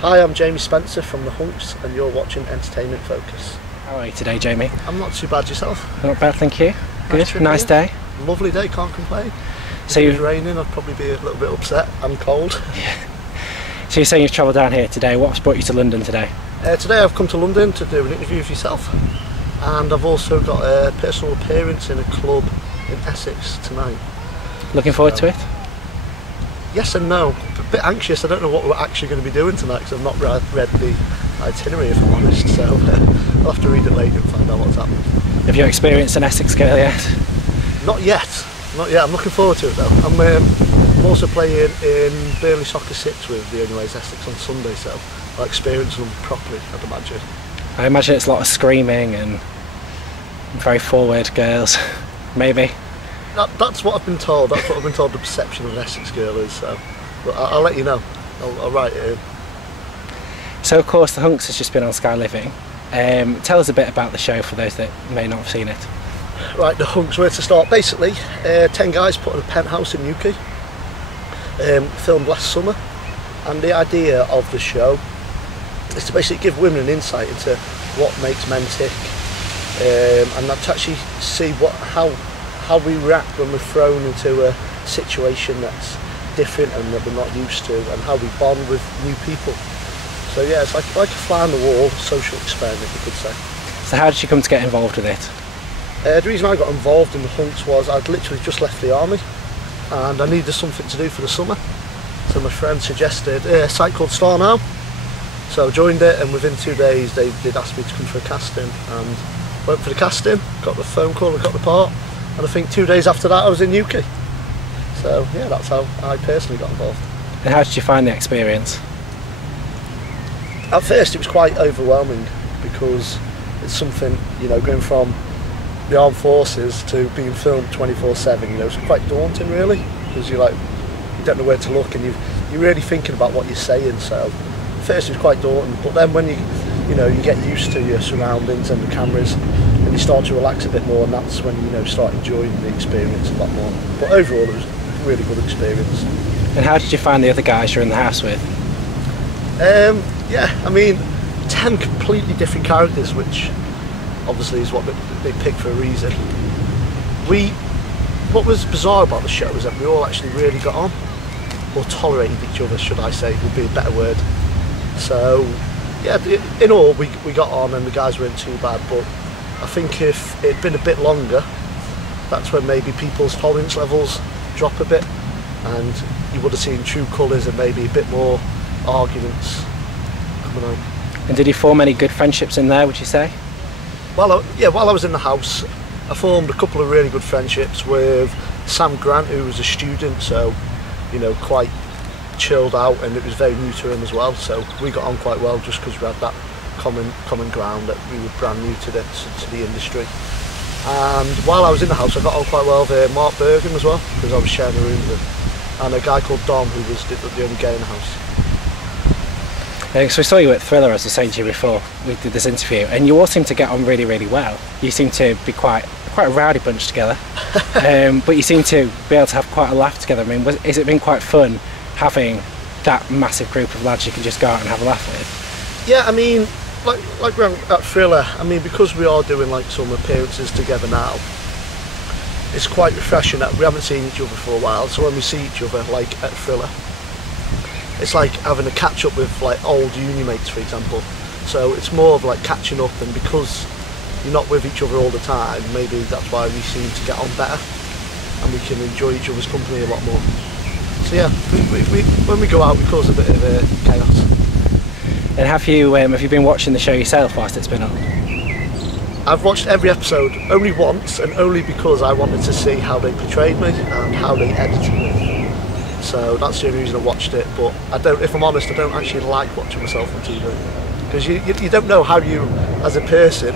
Hi, I'm Jamie Spencer from the Hunks, and you're watching Entertainment Focus. How are you today, Jamie? I'm not too bad, yourself? Not bad, thank you. Good, nice day. Lovely day, can't complain. So if it was raining, I'd probably be a little bit upset and cold. Yeah. So you're saying you've travelled down here today. What's brought you to London today? Today I've come to London to do an interview with yourself, and I've also got a personal appearance in a club in Essex tonight. Looking forward to it? Yes and no. A bit anxious. I don't know what we're actually going to be doing tonight because I've not read the itinerary, if I'm honest, so I'll have to read it later and find out what's happening. Have you experienced an Essex girl yet? Not yet. I'm looking forward to it though. I'm also playing in Burnley Soccer 6 with the Only Ways Essex on Sunday, so I'll experience them properly, I'd imagine. I imagine it's a lot of screaming and very forward girls, maybe. That's what I've been told. That's what I've been told the perception of an Essex girl is. So, but I'll let you know. I'll write it in. So, of course, the Hunks has just been on Sky Living. Tell us a bit about the show for those that may not have seen it. Right, the Hunks. Where to start? Basically, 10 guys put in a penthouse in UK. Filmed last summer, and the idea of the show is to basically give women an insight into what makes men tick, and to actually see how we react when we're thrown into a situation that's different and that we're not used to, and how we bond with new people. So yeah, it's like a fly on the wall social experiment, you could say. So how did you come to get involved with it? The reason I got involved in the Hunks was I'd literally just left the army and I needed something to do for the summer. So my friend suggested a site called Star Now. So I joined it, and within 2 days they did ask me to come for a casting, and went for the casting, got the phone call and got the part. And I think 2 days after that I was in UK. So yeah, that's how I personally got involved. And how did you find the experience? At first it was quite overwhelming because it's something, going from the armed forces to being filmed 24/7, it's quite daunting really, because you don't know where to look, and you're really thinking about what you're saying. So at first it was quite daunting, but then when you get used to your surroundings and the cameras, and you start to relax a bit more, and that's when you start enjoying the experience a lot more. But overall it was a really good experience. And how did you find the other guys you're in the house with? 10 completely different characters, which obviously is what they picked for a reason. What was bizarre about the show is that we all actually really got on, or tolerated each other, should I say, would be a better word. So yeah, in all we got on, and the guys weren't too bad, but I think if it'd been a bit longer, that's when maybe people's tolerance levels drop a bit, and you would have seen true colours and maybe a bit more arguments coming on. And did you form any good friendships in there, would you say? While I was in the house, I formed a couple of really good friendships with Sam Grant, who was a student, so quite chilled out, and it was very new to him as well. So we got on quite well just because we had that common ground, that we were brand new to the industry. And while I was in the house, I got on quite well with Mark Bergen as well, because I was sharing a room with him, and a guy called Dom, who was the only guy in the house. So we saw you at Thriller, as I was saying to you before we did this interview, and you all seem to get on really, really well. You seem to be quite a rowdy bunch together, but you seem to be able to have quite a laugh together. I mean, has it been quite fun having that massive group of lads you can just go out and have a laugh with? Yeah, I mean, like we're at Thriller, because we are doing some appearances together now, it's quite refreshing that we haven't seen each other for a while. So when we see each other, like at Thriller, it's like having a catch up with old uni mates, for example. So it's more of catching up, and because you're not with each other all the time, maybe that's why we seem to get on better, and we can enjoy each other's company a lot more. So yeah, when we go out, we cause a bit of chaos. And have you been watching the show yourself whilst it's been on? I've watched every episode only once, and only because I wanted to see how they portrayed me and how they edited me. So that's the only reason I watched it. But if I'm honest, I don't actually like watching myself on TV, because you don't know how you, as a person,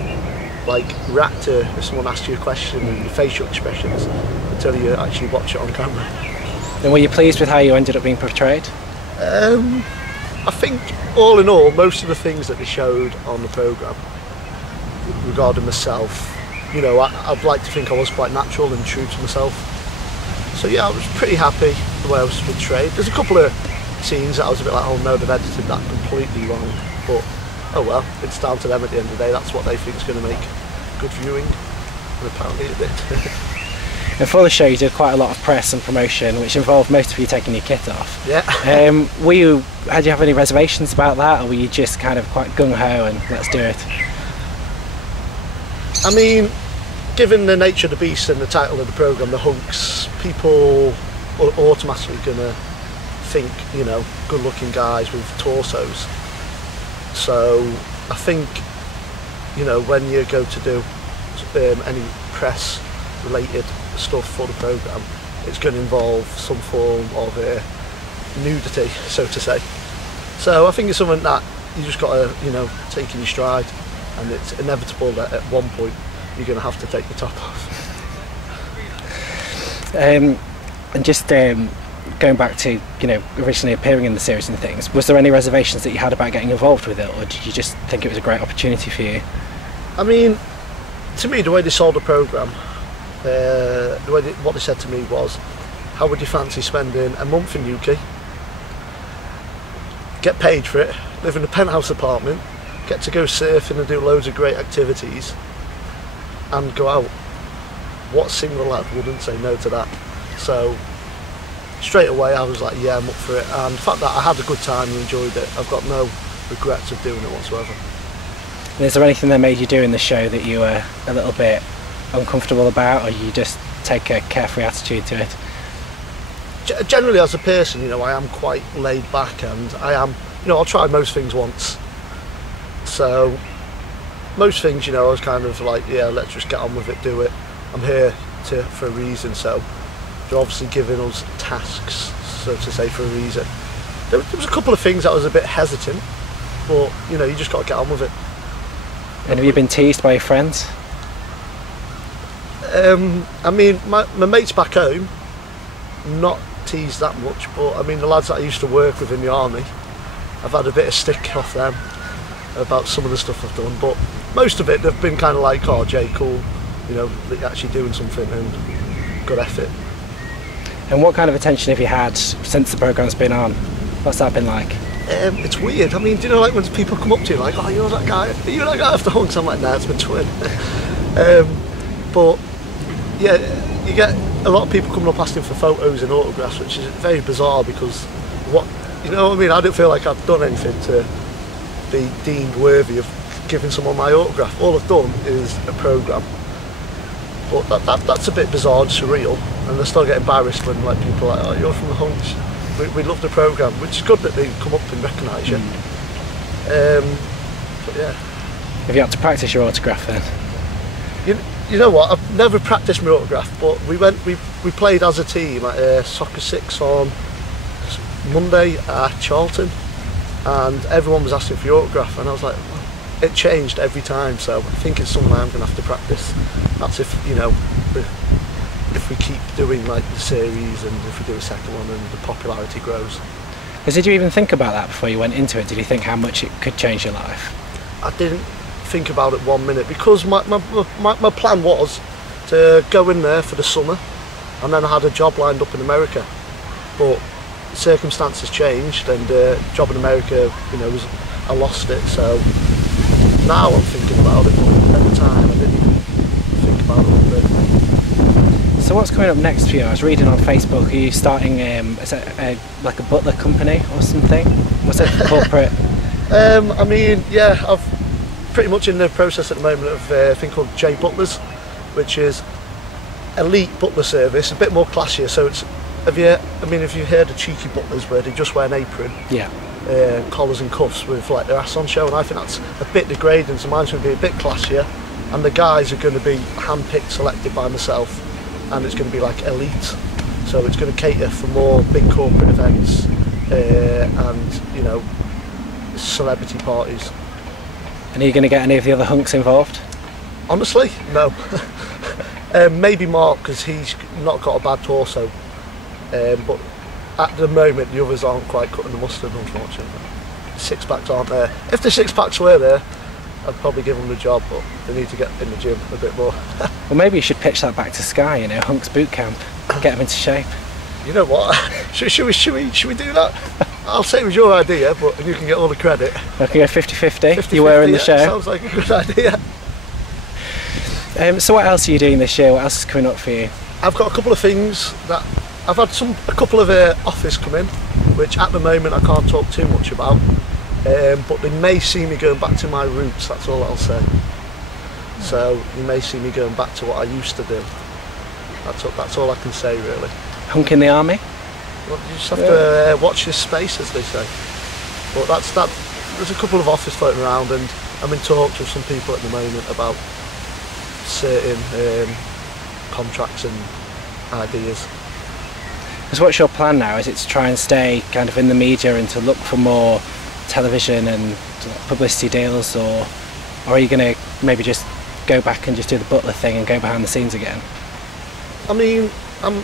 react to if someone asks you a question and your facial expressions until you actually watch it on camera. And were you pleased with how you ended up being portrayed? I think all in all, most of the things that they showed on the programme regarding myself, I'd like to think I was quite natural and true to myself. So yeah, I was pretty happy the way I was portrayed. There's a couple of scenes that I was a bit like, oh no, they've edited that completely wrong. But oh well, it's down to them at the end of the day. That's what they think is going to make good viewing, and apparently it did. And for the show, you did quite a lot of press and promotion, which involved most of you taking your kit off. Yeah. Had you have any reservations about that, or were you just kind of quite gung ho and let's do it? I mean, given the nature of the beast and the title of the programme, the Hunks, people are automatically going to think, you know, good-looking guys with torsos. So I think, you know, when you go to do any press-related stuff for the programme, it's going to involve some form of nudity, so to say. So I think it's something that you just got to, you know, take in your stride, and it's inevitable that at one point you're going to have to take the top off. And just going back to, you know, originally appearing in the series and things, was there any reservations that you had about getting involved with it, or did you just think it was a great opportunity for you? I mean, to me, the way they sold the programme, what they said to me was, how would you fancy spending a month in UK, get paid for it, live in a penthouse apartment, get to go surfing and do loads of great activities, and go out? What single lad wouldn't say no to that? So straight away I was like, yeah, I'm up for it, and the fact that I had a good time and enjoyed it, I've got no regrets of doing it whatsoever. And is there anything that made you do in the show that you were a little bit uncomfortable about, or you just take a carefree attitude to it? Generally, as a person, you know, I am quite laid back, and I am, you know, I'll try most things once. So most things, you know, I was kind of like, yeah, let's just get on with it, do it. I'm here for a reason, so they're obviously giving us tasks, so to say, for a reason. There was a couple of things that I was a bit hesitant, but, you know, you just got to get on with it. And have you been teased by your friends? I mean, my mates back home, not teased that much, but I mean, the lads that I used to work with in the army, I've had a bit of stick off them about some of the stuff I've done, but most of it they've been kind of like, oh Jay, cool, you know, actually doing something, and good effort. And what kind of attention have you had since the programme's been on? What's that been like? It's weird. I mean, do you know, like when people come up to you like, oh, you're that guy, you're that guy after Hunks? I'm like, nah, it's my twin. But yeah, you get a lot of people coming up asking for photos and autographs, which is very bizarre, because what, you know what I mean, I don't feel like I've done anything to be deemed worthy of giving someone my autograph. All I've done is a programme, but that's a bit bizarre and surreal, and I still get embarrassed when like people are like, oh, you're from the Hunks, we love the programme, which is good that they come up and recognise you. But yeah. Have you had to practice your autograph then? You know what, I've never practiced my autograph, but we played as a team at Soccer 6 on Monday at Charlton, and everyone was asking for your autograph, and I was like, well, it changed every time, so I think it's something I'm going to have to practice. That's if, you know, if we keep doing like the series, and if we do a second one and the popularity grows. Because did you even think about that before you went into it? Did you think how much it could change your life? I didn't think about it 1 minute, because my plan was to go in there for the summer, and then I had a job lined up in America, but circumstances changed, and job in America, you know, I lost it. So now I'm thinking about it, but at the time I didn't even think about it a bit. So what's coming up next for you? I was reading on Facebook, are you starting is it like a butler company or something? Was it corporate? I mean, yeah, I've pretty much in the process at the moment of a thing called J Butlers, which is elite butler service, a bit more classier. So it's, if you heard of cheeky butlers where they just wear an apron, yeah, collars and cuffs with like their ass on show, and I think that's a bit degrading, so mine's going to be a bit classier, and the guys are going to be hand-picked, selected by myself, and it's going to be like elite, so it's going to cater for more big corporate events, and, you know, celebrity parties. And are you going to get any of the other hunks involved? Honestly, no. Maybe Mark, because he's not got a bad torso, but at the moment the others aren't quite cutting the mustard, unfortunately. The six-packs aren't there. If the six-packs were there, I'd probably give them the job, but they need to get in the gym a bit more. Well, maybe you should pitch that back to Sky, you know, Hunks boot camp, get them into shape. You know what, Should we do that? I'll say it was your idea, but you can get all the credit. I can go 50-50. You were in the show. Sounds like a good idea. So what else are you doing this year? What else is coming up for you? I've got a couple of things that I've had a couple of offers come in, which at the moment I can't talk too much about. But they may see me going back to my roots. That's all I'll say. So you may see me going back to what I used to do. That's all I can say really. Hunk in the army? Well, you just have to watch this space, as they say. But there's a couple of offers floating around, and I'm in talks with some people at the moment about certain contracts and ideas. Because what's your plan now? Is it to try and stay kind of in the media and to look for more television and publicity deals, or are you going to maybe just go back and just do the butler thing and go behind the scenes again? I mean, I'm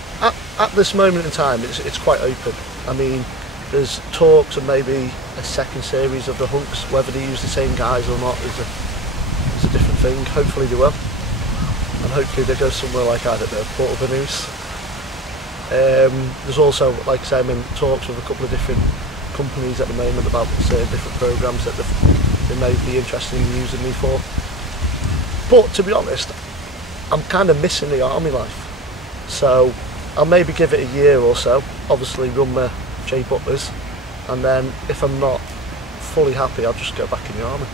at this moment in time, it's quite open. I mean, there's talks of maybe a second series of the Hunks. Whether they use the same guys or not is a different thing. Hopefully they will, and hopefully they go somewhere like, I don't know, Port of Banús. There's also, like I say, I'm in talks with a couple of different companies at the moment about different programmes that they may be interested in using me for. But to be honest, I'm kind of missing the army life. So I'll maybe give it a year or so, obviously run my J Butlers, and then if I'm not fully happy, I'll just go back in the army.